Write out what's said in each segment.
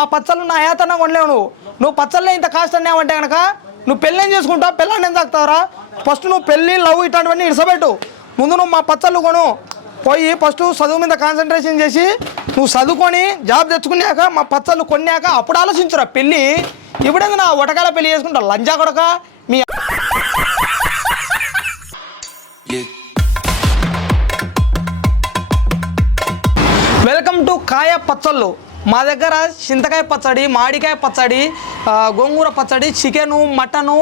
ఆ పచ్చళ్ళు నా ఏతన్నా కొనలేవు నువ్వు. నువ్వు పచ్చళ్ళే ఇంత కాస్ట్ అన్నావంటే కనుక నువ్వు పెళ్ళేం చేసుకుంటావు? పెళ్ళాన్ని ఏం తాగుతావురా? ఫస్ట్ నువ్వు పెళ్ళి లవ్ ఇట్లాంటివన్నీ ఇడిసబెట్టు. ముందు నువ్వు మా పచ్చళ్ళు కొను. పోయి ఫస్ట్ చదువు మీద కాన్సన్ట్రేషన్ చేసి నువ్వు చదువుకొని జాబ్ తెచ్చుకున్నాక మా పచ్చళ్ళు కొన్నాక అప్పుడు ఆలోచించురా. పెళ్ళి ఇప్పుడేంది నా ఒటకాల పెళ్ళి చేసుకుంటావు లంజా కొడక? మీ వెల్కమ్ టు కాయ పచ్చళ్ళు. మా దగ్గర చింతకాయ పచ్చడి మామిడికాయ పచ్చడి గోంగూర పచ్చడి చికెను మటను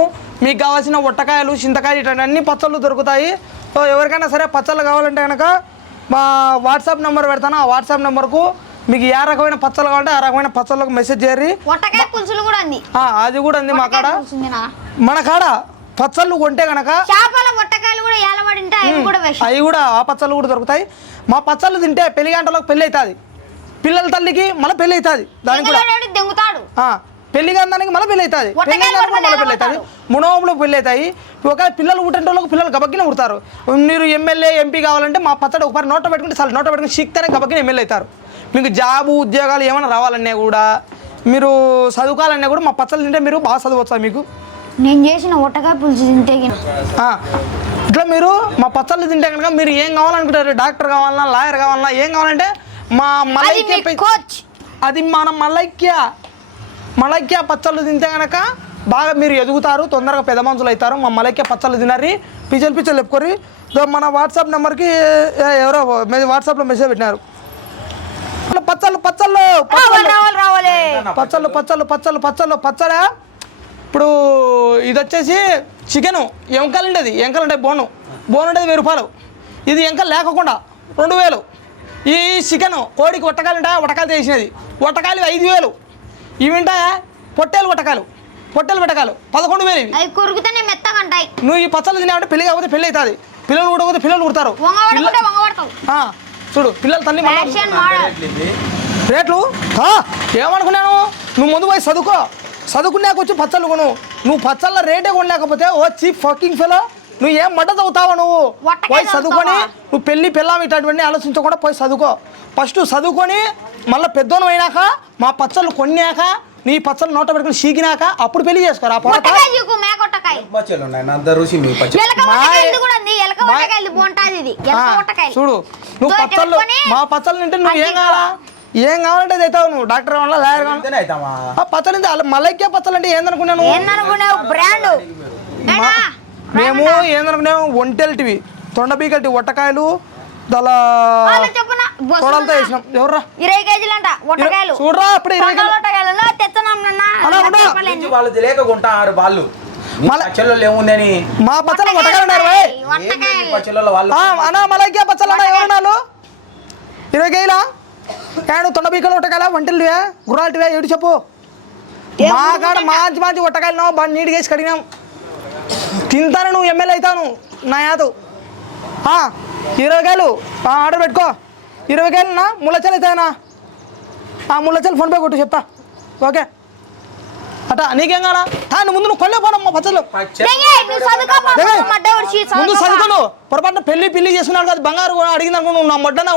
మీకు కావాల్సిన ఒట్టకాయలు చింతకాయ ఇట్లాంటి అన్ని పచ్చళ్ళు దొరుకుతాయి. సో ఎవరికైనా సరే పచ్చళ్ళు కావాలంటే కనుక మా వాట్సాప్ నెంబర్ పెడతాను. ఆ వాట్సాప్ నెంబర్కు మీకు ఏ రకమైన పచ్చళ్ళు కావాలంటే ఆ రకమైన పచ్చళ్ళకు మెసేజ్ చేయరి పులుసులు కూడా ఉంది అది కూడా ఉంది మా కాడ? మన కాడ పచ్చళ్ళు కొంటే కనుక అవి కూడా ఆ పచ్చళ్ళు కూడా దొరుకుతాయి. మా పచ్చళ్ళు తింటే పెళ్ళి గంటలకు పెళ్ళి అవుతుంది. పిల్లల తల్లికి మళ్ళీ పెళ్ళి అవుతుంది దానికి కూడా దెంగుతాడు? పెళ్ళి గంధానికి మళ్ళీ పెళ్ళి అవుతుంది పెళ్ళి గంధానికి మళ్ళీ పెళ్ళి అవుతుంది మునోములకు పెళ్ళి అవుతాయి ఒకవేళ పిల్లలు పుట్టిన వాళ్ళకి పిల్లలు గబక్కిన పుడతారు మీరు ఎమ్మెల్యే ఎంపీ కావాలంటే మా పచ్చడి ఒకసారి నోట పెట్టుకుంటే చాలు. నోట పెట్టుకుని శీక్తేనే గబక్కిన ఎమ్మెల్యే అవుతారు. మీకు జాబు ఉద్యోగాలు ఏమైనా రావాలన్నా కూడా మీరు చదువుకోవాలన్నా కూడా మా పచ్చళ్ళు తింటే మీరు బాగా చదవచ్చు మీకు? నేను చేసిన ఒట్టకాయ పులుసు తింటే ఇట్లా మీరు మా పచ్చళ్ళు తింటే కనుక మీరు ఏం కావాలనుకుంటారు? డాక్టర్ కావాలన్నా లాయర్ కావాలన్నా ఏం కావాలంటే మా మలైక్య పై- అది మన మలైక్య. మలైక్య పచ్చళ్ళు తింటే కనుక బాగా మీరు ఎదుగుతారు తొందరగా పెద్ద మనుషులు అవుతారు. మా మలైక్య పచ్చళ్ళు తినరి పిచ్చలు పిచ్చలు చెప్పుకోరి ఇదో మన వాట్సాప్ నెంబర్కి ఏ- ఎవరో మె- వాట్సాప్లో మెసేజ్ పెట్టినారు. పచ్చళ్ళు పచ్చళ్ళు పచ్చళ్ళు రావాలి రావాలి పచ్చళ్ళు పచ్చళ్ళు పచ్చళ్ళు పచ్చళ్ళు పచ్చడా? ఇప్పుడు ఇది వచ్చేసి చికెను ఎంకలు ఉండేది ఎంకలు ఉంటాయి బోను. బోన్ ఉండేది వెయ్యి రూపాయలు. ఇది ఎంకలు లేకుండా రెండు వేలు. ఈ చికెను కోడికి ఒట్టకాయలు ఉంటాయా? ఒట్టకాయలు చేసినది ఒట్టకాయలు ఐదు వేలు. ఇవి ఉంటాయా? పొట్టేలు ఒట్టకాయలు. పొట్టేలు పెట్టకాయలు పదకొండు వేలు ఇవి. కొరుకుతూనే మెత్తగా ఉంటాయి. నువ్వు ఈ పచ్చళ్ళు తినావంటే పెళ్ళి కాకపోతే పెళ్ళి అవుతుంది. పిల్లలు ఉడకపోతే పిల్లలు ఉడతారు చూడు పిల్లల తల్లి రేట్లు? ఏమనుకున్నాను? నువ్వు ముందు పోయి చదువుకో. చదువుకున్నాక వచ్చి పచ్చళ్ళు కొను. నువ్వు పచ్చళ్ళ రేటే కొనలేకపోతే వచ్చి ఫకింగ్ ఫెలో. నువ్వు ఏం మడ్డ చదువుతావా నువ్వు పోయి చదువుకొని? నువ్వు పెళ్ళి పెళ్ళాం ఇట్లాంటివన్నీ ఆలోచించకుండా పోయి చదువుకో. ఫస్ట్ చదువుకొని మళ్ళీ పెద్దోను అయినాక మా పచ్చళ్ళు కొన్నాక నీ పచ్చళ్ళు నోట పెట్టుకుని చీకినాక అప్పుడు పెళ్ళి చేసుకోరా చూడు నువ్వు పచ్చళ్ళు మా పచ్చళ్ళు తింటే నువ్వు ఏం కావాలా? ఏం కావాలంటే అది అవుతావు నువ్వు. డాక్టర్ కావాలా లాయర్ కావాలా? అలా మల్లెక్కే పచ్చళ్ళు అంటే ఏందనుకున్నాను బ్రాండ్. మేము ఏందనుకున్నాము ఒంటెల్టివి. తొండబీకల్టి ఒట్టకాయలు దళ చెప్పున తోడలతో వేసినాం. ఎవర్రా? ఇరవై కేజీలు అంట ఒట్టకాయలు చూడరా అప్పుడే ఇరవై నాన్న. నుంచి వాళ్ళు తెలియక కొంటారు వాళ్ళు. మీ అన్నా ఎవరన్నాలు ఇరవై ఏడు తొండబీకలు ఒట్టకాయలా ఒంటెల్టివే? గుర్రాలటివే? ఏడు చెప్పు. మా కాడ మంచి మంచి ఒట్టకాయలు బాగా నీట్గా వేసి కడిగినాం. తింటాను నువ్వు ఎమ్మెల్యే అవుతాను నా యాదు. ఆ, ఇరవై కాయలు. ఆర్డర్ పెట్టుకో. ఇరవై కాయలునా ముళ్ళచ్చలు అవుతాయనా ఆ ముళ్ళచ్చలు ఫోన్పే కొట్టు చెప్తా. ఓకే. అట నీకేం కానా తాను ముందు నువ్వు కొల్లేపోనమ్మా పచ్చలు ముందు. చదువుకోను. పొరపాటున పెళ్ళి పెళ్ళి చేసుకున్నాడు కదా బంగారు అడిగింది అనుకో నువ్వు నా మొడ్డన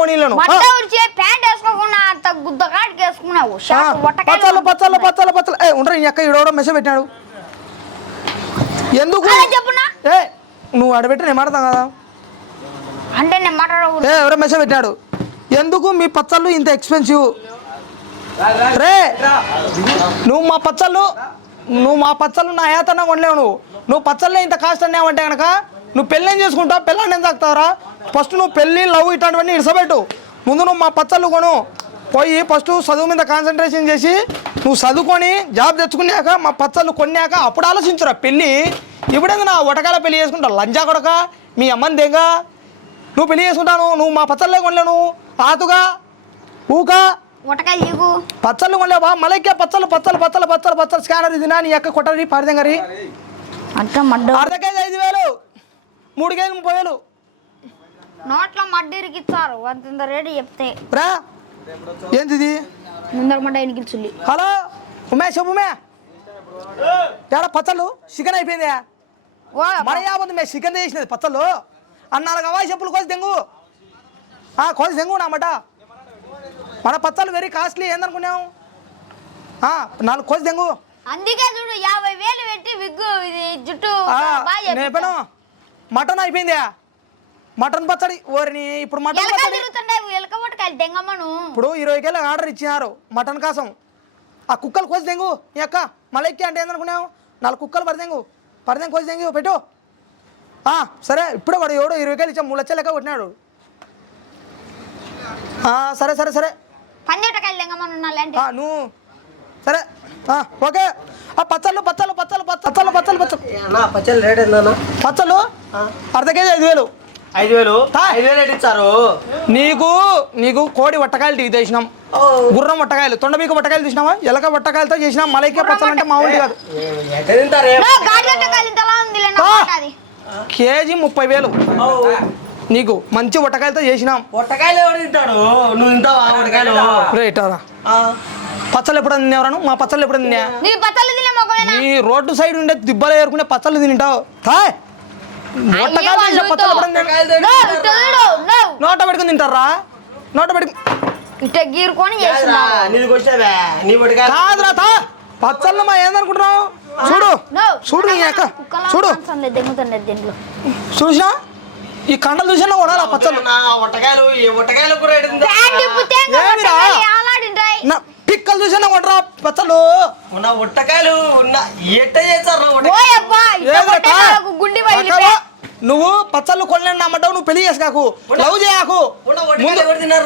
షార్ట్ ఒట్టకాయలు పచ్చళ్ళు పచ్చళ్ళు పచ్చళ్ళు పచ్చళ్ళు. ఏ ఉండరు ఈ అక్క ఈడోడో మెసేజ్ పెట్టినాడు. ఎందుకు? ఏ నువ్వు అడబెట్టి నేను మాడతాం కదా. అంటే నేను మాట్లాడకూడదు. ఏ ఎవరో మెసేజ్ పెట్టాడు ఎందుకు మీ పచ్చళ్ళు ఇంత ఎక్స్పెన్సివ్ రే నువ్వు మా పచ్చళ్ళు నువ్వు మా పచ్చళ్ళు నా ఏతన్నా కొనలేవు నువ్వు. నువ్వు పచ్చళ్ళే ఇంత కాస్ట్ అన్నావంటే కనుక నువ్వు పెళ్ళేం చేసుకుంటావు? పెళ్ళాన్ని ఎంత తాగుతావురా? ఫస్ట్ నువ్వు పెళ్ళి లవ్ ఇట్లాంటివన్నీ ఇడిసబెట్టు. ముందు నువ్వు మా పచ్చళ్ళు కొను. పోయి ఫస్ట్ చదువు మీద కాన్సన్ట్రేషన్ చేసి నువ్వు చదువుకొని జాబ్ తెచ్చుకున్నాక మా పచ్చళ్ళు కొన్నాక అప్పుడు ఆలోచించురా పెళ్ళి. ఇప్పుడేంది నా ఒటకాల పెళ్ళి చేసుకుంటావు లంజా కొడక? మీ అమ్మని దేగా? నువ్వు పెళ్ళి చేసుకుంటాను నువ్వు మా పచ్చళ్ళే కొనలేను. ఆతుగా? ఊకా? పచ్చళ్ళు కొనలేవా మలైక్య పచ్చళ్ళు పచ్చళ్ళు పచ్చళ్ళు పచ్చళ్ళు పచ్చళ్ళు. స్కానర్ ఇది నీ యొక్క కొట్టరి పారిదంగరి. అంటే మడ్డ. అర్ధ కేజీ ఐదు వేలు. మూడు కేజీలు ముప్పై వేలు. నోట్లో మడ్డ ఇరికిచ్చారు. అంత రేటు చెప్తే. ఇది ముందర ఇరికిచ్చుల్లి హలో? ఉమే చెప్పు ఉమే. ఎక్కడ పచ్చళ్ళు? చికెన్ అయిపోయిందా. మన యాబోతుంది మే చికెన్ చేసినది పచ్చళ్ళు. అన్నాళ్ళు కావాలి చెప్పులు కోసి దెంగు ఆ, కోసి దెంగు నా మట. మన పచ్చళ్ళు వెరీ కాస్ట్లీ ఏందనుకున్నావు? ఆ, నాలుగు కోసి దెంగు అందుకే చూడు యాభై వేలు పెట్టి విగ్గు ఇది జుట్టు నేను మటన్ అయిపోయిందా. మటన్ పచ్చడి. ఓరిని ఇప్పుడు మటన్ పచ్చడి. దెంగమ్మను ఇప్పుడు ఇరవై కేళ్ళకి ఆర్డర్ ఇచ్చినారు మటన్ కోసం. ఆ కుక్కలు కోసి దెంగు ఈ అక్క మలైక్కి అంటే ఏందనుకున్నావు? నాలుగు కుక్కలు పరదెంగు పరదెంగు కోసి దెంగు పెట్టు. ఆ, సరే ఇప్పుడే వాడు ఎవడో ఇరవై కేళ్ళు ఇచ్చా మూడు లక్షలు లెక్క కొట్టినాడు. ఆ, సరే సరే సరే. పందిటకాయలు దెంగమ్మను నువ్వు సరే ఆ, ఓకే. ఆ పచ్చళ్ళు పచ్చళ్ళు పచ్చళ్ళు పచ్చళ్ళు పచ్చళ్ళు పచ్చళ్ళు రేట్ పచ్చళ్ళు? అర్ధ కేజీ ఐదు వేలు. ఐదు వేలు. తా. ఐదు వేలు రేట్ ఇచ్చారు నీకు నీకు కోడి వట్టకాయలు టీ తీసినాం గుర్రం వట్టకాయలు తొండబీక వట్టకాయలు తీసినావా ఎలక వట్టకాయలతో చేసినాం. మలైకే పచ్చలు అంటే మామూలు కాదు. కేజీ ముప్పై వేలు. నీకు మంచి వట్టకాయలతో చేసినాం. పొట్టకాయలు ఎవడు తింటాడు? నువ్వు తింటావా పొట్టకాయలు రేటారా ఆ, పచ్చళ్ళు ఎప్పుడు తినేవరాను మా పచ్చళ్ళు ఎప్పుడు తిన్నా నీ రోడ్డు సైడ్ ఉండే దిబ్బలు ఏరుకునే పచ్చళ్ళు తింటావు. తాయ్. నోట పెట్టుకుని తింటారా? నోట పెట్టుకు ఇట గీరుకొని కాదురా తా. పచ్చళ్ళమ్మా ఏందనుకుంటున్నావు? చూడు చూడు చూడు. చూసా ఈ కండలు చూసినా కొనాలి పచ్చళ్ళు. ముక్కలు చూసినా కొట్రా పచ్చలు. ఉన్న ఉట్టకాయలు ఉన్న ఎట్ట గుండి నువ్వు పచ్చళ్ళు కొనలేని నమ్మటం నువ్వు పెళ్ళి చేసుకోకు లవ్ చేయకు ముందు తిన్నారు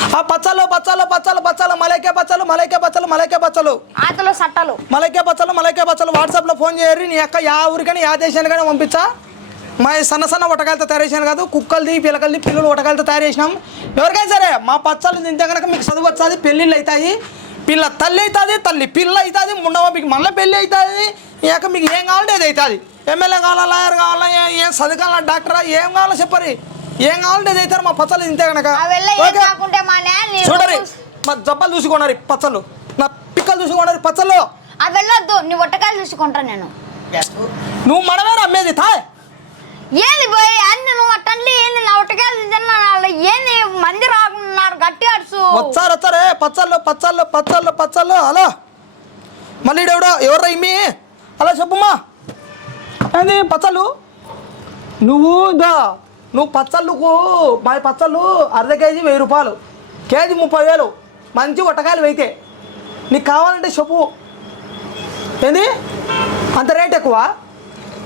ఆ పచ్చళ్ళు పచ్చళ్ళు పచ్చళ్ళు పచ్చళ్ళు మలైకే పచ్చళ్ళు మలైకే పచ్చళ్ళు మలైకే పచ్చళ్ళు. ఆతలో సట్టలు. మలైకే పచ్చళ్ళు మలైకే పచ్చళ్ళు. వాట్సాప్లో ఫోన్ చేయరు. నీ అక్క యా ఊరికని యా దేశానికైనా పంపించా? మా సన్న సన్న వటకాయలతో తయారు చేసాను కాదు కుక్కలది పిల్లకలది పిల్లలు వటకాయలతో తయారు చేసినాం. ఎవరికైనా సరే మా పచ్చళ్ళు తింటే కనుక మీకు చదువు వచ్చాది పెళ్ళిళ్ళు అవుతాయి. పిల్ల తల్లి అవుతుంది తల్లి పిల్ల అవుతుంది ముండవ మీకు మళ్ళీ పెళ్ళి అవుతుంది. యొక్క మీకు ఏం కావాలంటే అది అవుతుంది. ఎమ్మెల్యే కావాలా లాయర్ కావాలా ఏ- ఏం చదువుకావాలా డాక్టరా ఏం కావాలో చెప్పరి. ఏం కావాలంటే అవుతారు మా పచ్చళ్ళు తింటే కనుక చూడరి మా జబ్బలు చూసుకున్నారు పచ్చళ్ళు. నా పిక్కలు చూసుకున్నారు పచ్చళ్ళు. ఆ వెళ్ళొద్దు నీ వట్టకాయలు చూసుకుంటా నేను. నువ్వు మనమేరా అమ్మేది థాయ్ ఏంది పోయి అన్ని నువ్వు అట్టండి ఏంది నా వట్టకాయలు తిన్నా ఏంది మంది రాకున్నారు గట్టి అడుసు వచ్చారు వచ్చారే పచ్చళ్ళు పచ్చళ్ళు పచ్చళ్ళు పచ్చళ్ళు హలో. మళ్ళీ ఎవడో ఎవర్రా ఇమ్మి అలా చెప్పుమా ఏంది పచ్చళ్ళు? నువ్వు దా. నువ్వు పచ్చళ్ళుకు మా పచ్చళ్ళు అర్ధ కేజీ వెయ్యి రూపాయలు. కేజీ ముప్పై వేలు. మంచి వట్టకాయలు అయితే నీకు కావాలంటే చెప్పు. ఏంది? అంత రేట్ ఎక్కువ?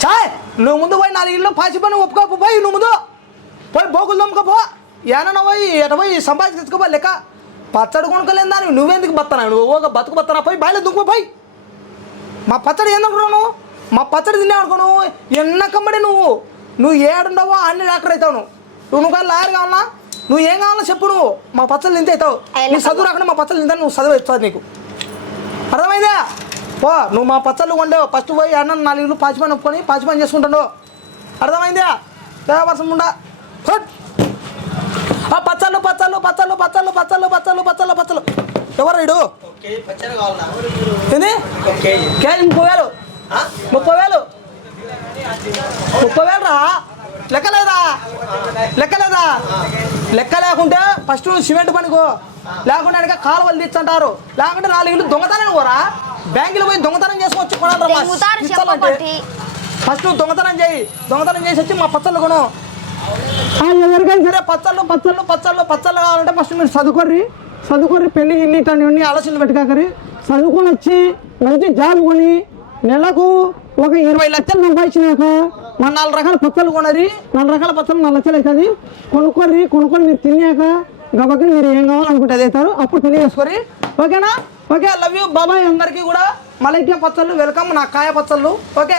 చాయ్ నువ్వు ముందు పోయి నాలుగు ఇల్లు పాసి పని ఒప్పుకోపు పోయి నువ్వు ముందు. పోయి బోగులు దమ్ముకపో ఏనన్నా పోయి ఎట పోయి సంపాదించి తెచ్చుకోపో లెక్క. పచ్చడి కొనుక్కోలేని దానికి నువ్వెందుకు బత్తనా నువ్వు ఒక బతుకు బత్తనా? పోయి బయలు దుంకుపో పోయి. మా పచ్చడి ఏందనుకున్నావు నువ్వు? మా పచ్చడి తిన్నావు నువ్వు? ఎన్న కమ్మడి నువ్వు? నువ్వు ఏడుండవో అన్ని డాక్టర్ అవుతావు నువ్వు. నువ్వు నువ్వు కానీ లాయర్ కావాలా? నువ్వు ఏం కావాలో చెప్పు నువ్వు. మా పచ్చళ్ళు తింటే అవుతావు. నీ చదువు రాకుండా మా పచ్చళ్ళు తింటే నువ్వు చదువు అవుతుంది నీకు. అర్థమైందా? పో నువ్వు మా పచ్చళ్ళు కొండేవు. ఫస్ట్ పోయి అన్న నాలుగు ఇల్లు పాచి పని ఒప్పుకొని పాచి పని చేసుకుంటాడు. అర్థమైందా? దేవవర్షం ఉండా ఫట్. ఆ పచ్చళ్ళు పచ్చళ్ళు పచ్చళ్ళు పచ్చళ్ళు పచ్చళ్ళు పచ్చళ్ళు పచ్చళ్ళు పచ్చళ్ళు. ఎవరు ఇడు? ఏంది? కేజీ. ముప్పై వేలు? ముప్పై వేలు. ముప్పై వేలు రా. లెక్కలేదా లెక్కలేదా లెక్క లేకుంటే ఫస్ట్ నువ్వు సిమెంట్ పనికో. లేకుంటే వెనక కాలువలు తీర్చంటారు. లేకుంటే నాలుగు ఇల్లు దొంగతనం కోరా బ్యాంకులో పోయి దొంగతనం దెంగుతారు చెప్పబట్టి ఫస్ట్ నువ్వు దొంగతనం చేయి. దొంగతనం చేసి వచ్చి మా పచ్చళ్ళు కొను. ఆ, ఎవరికైనా సరే పచ్చళ్ళు పచ్చళ్ళు పచ్చళ్ళు పచ్చళ్ళు కావాలంటే ఫస్ట్ మీరు చదువుకోర్రి చదువుకోర్రి పెళ్ళి ఇల్లు ఇట్లాంటివన్నీ ఆలోచనలు పెట్టుకాకరి చదువుకొని వచ్చి మంచి జాబ్ కొని నెలకు ఒక ఇరవై లక్షలు సంపాదించినాక మన నాలుగు రకాల పచ్చలు కొనరి నాలుగు రకాల పచ్చలు నాలుగు లక్షలు అవుతుంది కొనుక్కోర్రి కొనుక్కొని మీరు తిన్నాక గబక్కని మీరు ఏం కావాలనుకుంటే అది అవుతారు అప్పుడు పెళ్ళి ఓకేనా? ఓకే లవ్ యూ బాబాయ్ అందరికీ కూడా మలైక్య పచ్చళ్ళు వెల్కమ్ నా కాయ పచ్చళ్ళు. ఓకే.